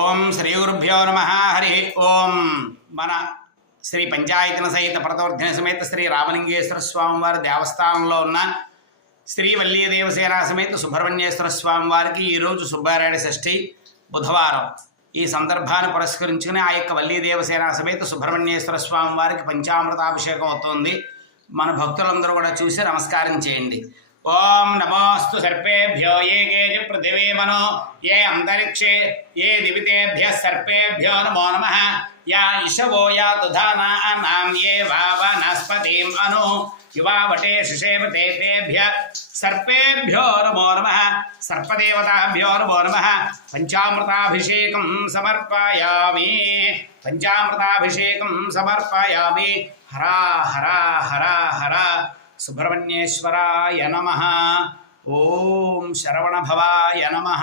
ఓం శ్రీ గురుభ్యో నమః. హరి ఓం. మన శ్రీ పంచాయతన సహిత ప్రతవర్ధన సమేత శ్రీ రామలింగేశ్వర స్వామివారి దేవస్థానంలో ఉన్న శ్రీ వల్లీ దేవసేన సమేత సుబ్రహ్మణ్యేశ్వర స్వామివారికి ఈరోజు సుబ్బారాయుడు షష్ఠి బుధవారం. ఈ సందర్భాన్ని పురస్కరించుకుని ఆ యొక్క వల్లీ దేవసేన సమేత సుబ్రహ్మణ్యేశ్వర స్వామివారికి పంచామృతాభిషేకం అవుతోంది. మన భక్తులందరూ కూడా చూసి నమస్కారం చేయండి. ఓం నమోస్తు సర్పేభ్యో ఏ కేజ పృథివీ మనో ఏ అంతరిక్షే ఏ దివితేభ్యः సర్పేభ్యో నమో నమః. యా ఇషవో యా దుధానానాం ఏ వావనస్పతిం అను యువావటే శిషేవతే తేభ్యः సర్పేభ్యో నమో నమః. సర్పదేవతాభ్యో నమో నమః. పంచామృతాభిషేకం సమర్పయామి. పంచామృతాభిషేకం సమర్పయామి. హరా హరా హరా హరా సుబ్రహ్మణ్యేశ్వరాయ నమః. ఓం శరవణభవాయ నమః.